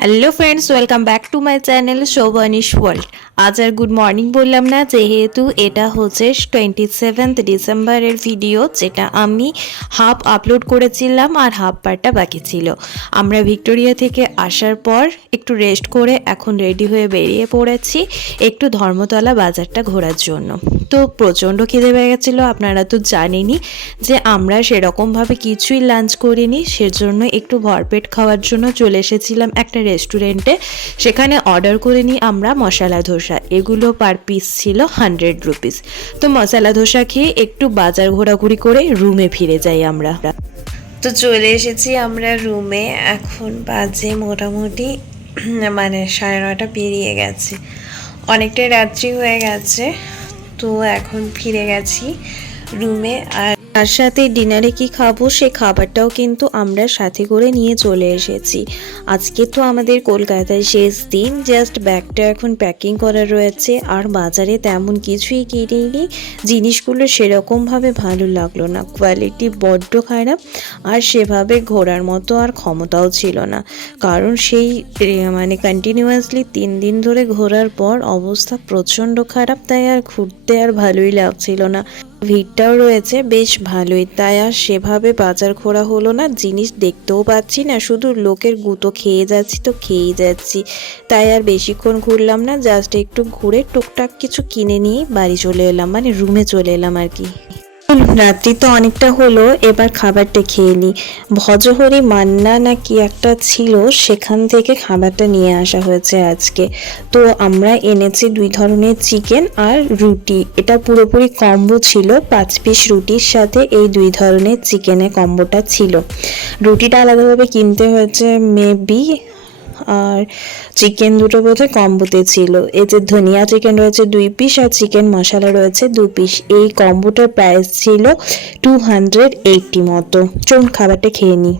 Hello friends, welcome back to my channel Shovanish world. আজ আর good morning বললাম না, যেহেতু এটা হচ্ছে 27 ডিসেম্বরের ভিডিও, যেটা আমি হাফ আপলোড করেছিলাম আর হাফ পার্টটা বাকি ছিল। আমরা ভিক্টোরিয়া থেকে আসার পর একটু রেস্ট করে এখন রেডি হয়ে বেরিয়ে পড়েছি একটু ধর্মতলা বাজারটা ঘোরার জন্য। তো প্রচণ্ড খিদে পেয়ে গেছিলো, আপনারা তো জানেনই যে আমরা সেরকমভাবে কিছুই লাঞ্চ করিনি, সেজন্য একটু ভরপেট খাওয়ার জন্য চলে এসেছিলাম একটা রেস্টুরেন্টে। সেখানে অর্ডার করে নিই আমরা মশলা ধোসা, এগুলো পার পিস ছিল 100 রুপিস। তো মশলা ধোসা খেয়ে একটু বাজার ঘোরাঘুরি করে রুমে ফিরে যাই আমরা। তো চলে এসেছি আমরা রুমে, এখন বাজে মোটামুটি 9:30 পেরিয়ে গেছে, অনেকটাই রাত্রি হয়ে গেছে। তো এখন ফিরে গেছি রুমে, আর তার সাথে ডিনারে কি খাবো সে খাবারটাও কিন্তু আমরা সাথে করে নিয়ে চলে এসেছি। আজকে তো আমাদের কলকাতায় শেষ দিন, জাস্ট ব্যাগটা এখন প্যাকিং করা রয়েছে, আর বাজারে তেমন কিছুই কিনিনি। জিনিসগুলো সেরকমভাবে ভালো লাগলো না, কোয়ালিটি বড্ড খারাপ, আর সেভাবে ঘোরার মতো আর ক্ষমতাও ছিল না, কারণ সেই কন্টিনিউয়াসলি 3 দিন ধরে ঘোরার পর অবস্থা প্রচণ্ড খারাপ, তাই আর ঘুরতে আর ভালোই লাগছিল না। ভিড়টাও রয়েছে বেশ ভালোই, তাই আর সেভাবে বাজার ঘোরা হলো না, জিনিস দেখতেও পাচ্ছি না, শুধু লোকের গুঁতো খেয়ে যাচ্ছি তো খেয়েই যাচ্ছি। তাই আর বেশিক্ষণ ঘুরলাম না, জাস্ট একটু ঘুরে টুকটাক কিছু কিনে নিয়ে বাড়ি চলে এলাম, রুমে চলে এলাম আর কি। রাত্রি তো অনেকটা হলো, এবার খাবারটা খেয়ে নিই। ভজহরি মান্না না কি একটা ছিল, সেখান থেকে খাবারটা নিয়ে আসা হয়েছে আজকে। তো আমরা এনেছি 2 ধরনের চিকেন আর রুটি, এটা পুরোপুরি কম্বো ছিল, 5 পিস রুটির সাথে এই 2 ধরনের চিকেনের কম্বোটা ছিল। রুটিটা আলাদাভাবে কিনতে হয়েছে মেবি, আর চিকেন দুটো বোধহয় কম্বোতে ছিল। এই যে ধনিয়া চিকেন রয়েছে 2 পিস আর চিকেন মশলা রয়েছে 2 পিস, এই কম্বোটার প্রাইস ছিল 280 মতো। চলুন খাবারটা খেয়ে নিই।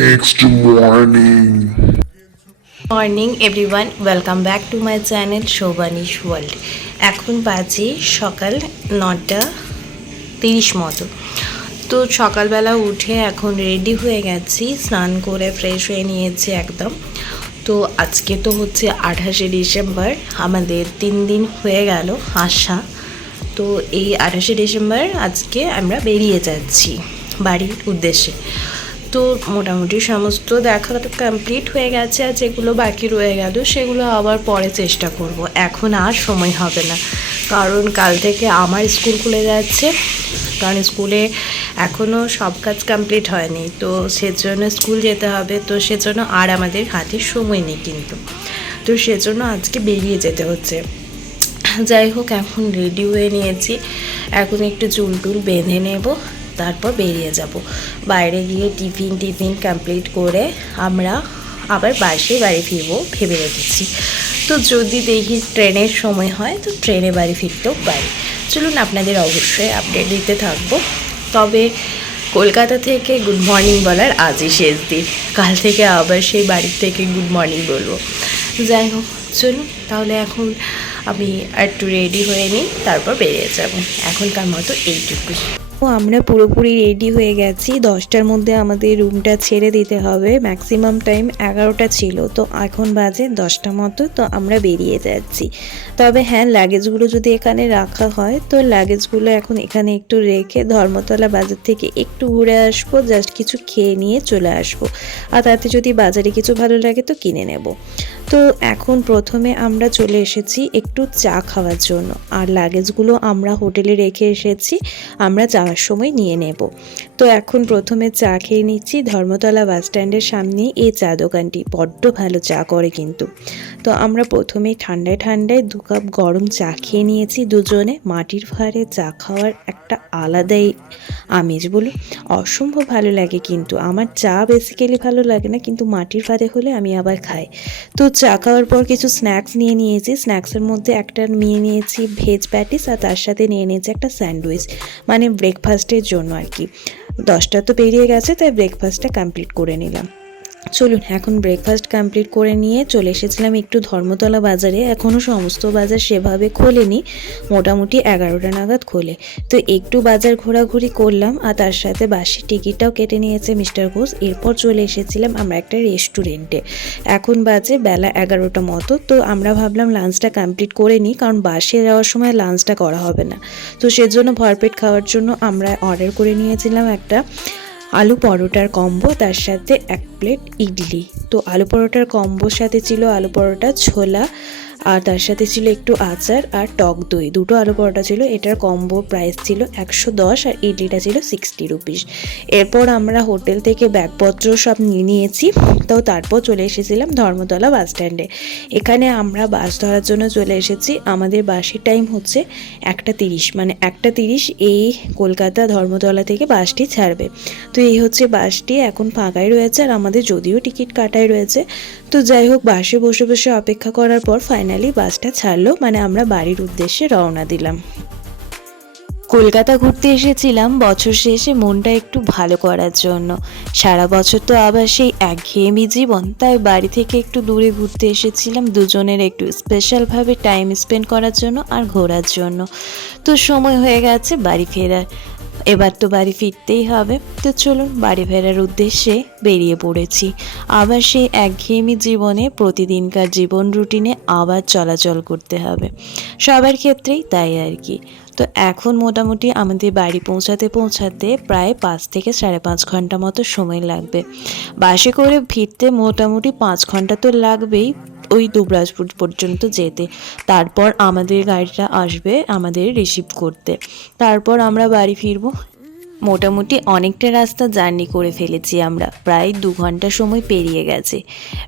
Next morning. Morning everyone, welcome back to my channel Shovanish world. এখন বাজে সকাল 9:30 মতো। তো সকালবেলা উঠে এখন রেডি হয়ে গেছি, স্নান করে ফ্রেশ হয়ে নিয়েছি একদম। তো আজকে তো হচ্ছে 28শে ডিসেম্বর, আমাদের 3 দিন হয়ে গেল আসা। তো এই 28শে ডিসেম্বর আজকে আমরা বেরিয়ে যাচ্ছি বাড়ির উদ্দেশ্যে। তো মোটামুটি সমস্ত দেখা কমপ্লিট হয়ে গেছে, আর যেগুলো বাকি রয়ে গেল সেগুলো আবার পরে চেষ্টা করব, এখন আর সময় হবে না, কারণ কাল থেকে আমার স্কুল খুলে যাচ্ছে। কারণ স্কুলে এখনও সব কাজ কমপ্লিট হয়নি, তো সেজন্য স্কুল যেতে হবে, তো সেজন্য আর আমাদের হাতে সময় নেই কিন্তু। তো সেজন্য আজকে বেরিয়ে যেতে হচ্ছে। যাই হোক, এখন রেডি হয়ে নিয়েছি, এখন একটু চুল টুল বেঁধে নেব, তারপর বেরিয়ে যাব। বাইরে গিয়ে টিফিন কমপ্লিট করে আমরা আবার বাড়ি ফিরবো ভেবে রেখেছি। তো যদি দেখি ট্রেনের সময় হয় তো ট্রেনে বাড়ি ফিরতেও পারি। চলুন আপনাদের অবশ্যই আপডেট দিতে থাকবো। তবে কলকাতা থেকে গুড মর্নিং বলার আজই শেষ দিন, কাল থেকে আবার সেই বাড়ির থেকে গুড মর্নিং বলবো। যাই হোক, চলুন তাহলে এখন আমি একটু রেডি হয়ে নিই, তারপর বেরিয়ে যাব। এখনকার মতো এইটুকু। তো আমরা পুরোপুরি রেডি হয়ে গেছি, 10টার মধ্যে আমাদের রুমটা ছেড়ে দিতে হবে, ম্যাক্সিমাম টাইম 11টা ছিল, তো এখন বাজে 10টা মতো। তো আমরা বেরিয়ে যাচ্ছি। তবে হ্যাঁ, লাগেজগুলো যদি এখানে রাখা হয় তো লাগেজগুলো এখন এখানে একটু রেখে ধর্মতলা বাজার থেকে একটু ঘুরে আসবো, জাস্ট কিছু খেয়ে নিয়ে চলে আসবো, আর তাতে যদি বাজারে কিছু ভালো লাগে তো কিনে নেব। তো এখন প্রথমে আমরা চলে এসেছি একটু চা খাওয়ার জন্য, আর লাগেজগুলো আমরা হোটেলে রেখে এসেছি, আমরা যাওয়ার সময় নিয়ে নেব। তো এখন প্রথমে চা খেয়ে নিচ্ছি ধর্মতলা বাস স্ট্যান্ডের সামনে, এই চা দোকানটি বড্ড ভালো চা করে কিন্তু। তো আমরা প্রথমেই ঠান্ডায় 2 কাপ গরম চা খেয়ে নিয়েছি দুজনে। মাটির ভাঁড়ে চা খাওয়ার একটা আলাদাই আমেজ, বলুন, অসম্ভব ভালো লাগে কিন্তু। আমার চা বেসিক্যালি ভালো লাগে না, কিন্তু মাটির ভাঁড়ে হলে আমি আবার খাই। তো চা খাওয়ার পর কিছু স্ন্যাক্স নিয়ে নিয়েছি, স্ন্যাক্সের মধ্যে একটা নিয়ে নিয়েছি ভেজ প্যাটিস, আর তার সাথে নিয়ে নিয়েছি একটা স্যান্ডউইচ, ব্রেকফাস্টের জন্য আর কি। 10টা তো পেরিয়ে গেছে, তাই ব্রেকফাস্টটা কমপ্লিট করে নিলাম। চলুন এখন ব্রেকফাস্ট কমপ্লিট করে নিয়ে চলে এসেছিলাম একটু ধর্মতলা বাজারে। এখনও সমস্ত বাজার সেভাবে খোলেনি, মোটামুটি 11টা নাগাদ খোলে। তো একটু বাজার ঘোরাঘুরি করলাম আর তার সাথে বাসের টিকিটটাও কেটে নিয়েছে মিস্টার ঘোষ। এরপর চলে এসেছিলাম আমরা একটা রেস্টুরেন্টে। এখন বাজে বেলা 11টা মতো। তো আমরা ভাবলাম লাঞ্চটা কমপ্লিট করে নিই, কারণ বাসে যাওয়ার সময় লাঞ্চটা করা হবে না। তো সেজন্য ভরপেট খাওয়ার জন্য আমরা অর্ডার করে নিয়েছিলাম একটা আলু পরোটার কম্বো, তার সাথে 1 প্লেট ইডলি। তো আলু পরোটার কম্বোর সাথে ছিল আলু পরোটা, ছোলা, আর তার সাথে ছিল একটু আচার আর টক দই। দুটো আলু পরোটা ছিল। এটার কম্বো প্রাইস ছিল 110 আর ইডলিটা ছিল 60 রুপিস। এরপর আমরা হোটেল থেকে ব্যাগপত্র সব নিয়ে নিয়েছি। তো তারপর চলে এসেছিলাম ধর্মতলা বাস স্ট্যান্ডে। এখানে আমরা বাস ধরার জন্য চলে এসেছি। আমাদের বাসের টাইম হচ্ছে 1:30, মানে 1:30 এই কলকাতা ধর্মতলা থেকে বাসটি ছাড়বে। তো এই হচ্ছে বাসটি, এখন ফাঁকাই রয়েছে আর আমাদের যদিও টিকিট কাটাই রয়েছে। তো যাই হোক, বাসে বসে বসে অপেক্ষা করার পর ফাইনালি বাসটা ছাড়লো, মানে আমরা বাড়ির উদ্দেশ্যে রওনা দিলাম। কলকাতা ঘুরতে এসেছিলাম বছর শেষে মনটা একটু ভালো করার জন্য। সারা বছর তো আবার সেই একঘেয়েমি জীবন, তাই বাড়ি থেকে একটু দূরে ঘুরতে এসেছিলাম, দুজনের একটু স্পেশালভাবে টাইম স্পেন্ড করার জন্য আর ঘোরার জন্য। তো সময় হয়ে গেছে বাড়ি ফেরার, এবার তো বাড়ি ফিরতেই হবে। তো চলুন বাড়ি ফেরার উদ্দেশ্যে বেরিয়ে পড়েছি। আবার সেই একঘেয়েমি জীবনে, প্রতিদিনকার জীবন রুটিনে আবার চলাচল করতে হবে, সবার ক্ষেত্রেই তাই আর কি। তো এখন মোটামুটি আমাদের বাড়ি পৌঁছাতে প্রায় 5 থেকে 5.5 ঘন্টা মতো সময় লাগবে। বাসে করে ফিরতে মোটামুটি 5 ঘন্টা তো লাগবেই ওই দুবরাজপুর পর্যন্ত যেতে। তারপর আমাদের গাড়িটা আসবে আমাদের রিসিভ করতে, তারপর আমরা বাড়ি ফিরবো। মোটামুটি অনেকটা রাস্তা জার্নি করে ফেলেছি আমরা, প্রায় 2 ঘন্টা সময় পেরিয়ে গেছে।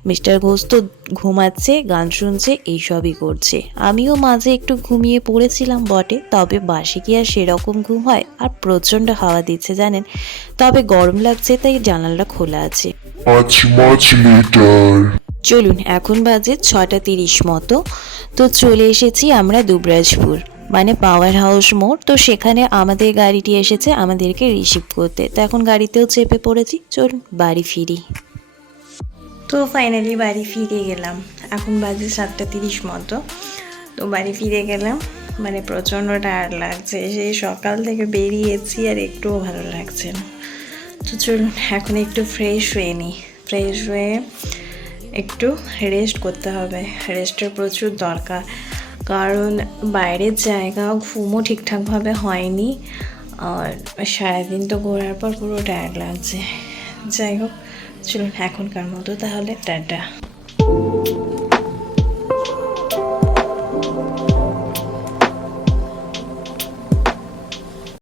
মিস্টার ঘোষ তো ঘুমাচ্ছে, গান শুনছে, এইসবই করছে। আমিও মাঝে একটু ঘুমিয়ে পড়েছিলাম বটে, তবে বাসে কি আর সেরকম ঘুম হয়? আর প্রচণ্ড হাওয়া দিচ্ছে জানেন, তবে গরম লাগছে তাই জানালাটা খোলা আছে। Much later. চলুন এখন বাজে 6:30 মতো। তো চলে এসেছি আমরা দুবরাজপুর, মানে পাওয়ার হাউস মোড়। তো সেখানে আমাদের গাড়িটি এসেছে আমাদেরকে রিসিভ করতে। তো এখন গাড়িতেও চেপে পড়েছি, চলুন বাড়ি ফিরি। তো ফাইনালি বাড়ি ফিরে গেলাম, এখন বাজে 7:30 মতো। তো বাড়ি ফিরে গেলাম, মানে প্রচণ্ড টায়ার্ড লাগছে, সেই সকাল থেকে বেরিয়েছি আর একটুও ভালো লাগছে না। তো চলুন এখন একটু ফ্রেশ হয়ে নিই। ফ্রেশ হয়ে একটু রেস্ট করতে হবে, রেস্টের প্রচুর দরকার, কারণ বাইরের জায়গা, ঘুমও ঠিকঠাকভাবে হয়নি আর সারাদিন তো ঘোরার পর পুরো টায়ার্ড লাগছে। যাই হোক, চলুন এখনকার মতো তাহলে টাটা।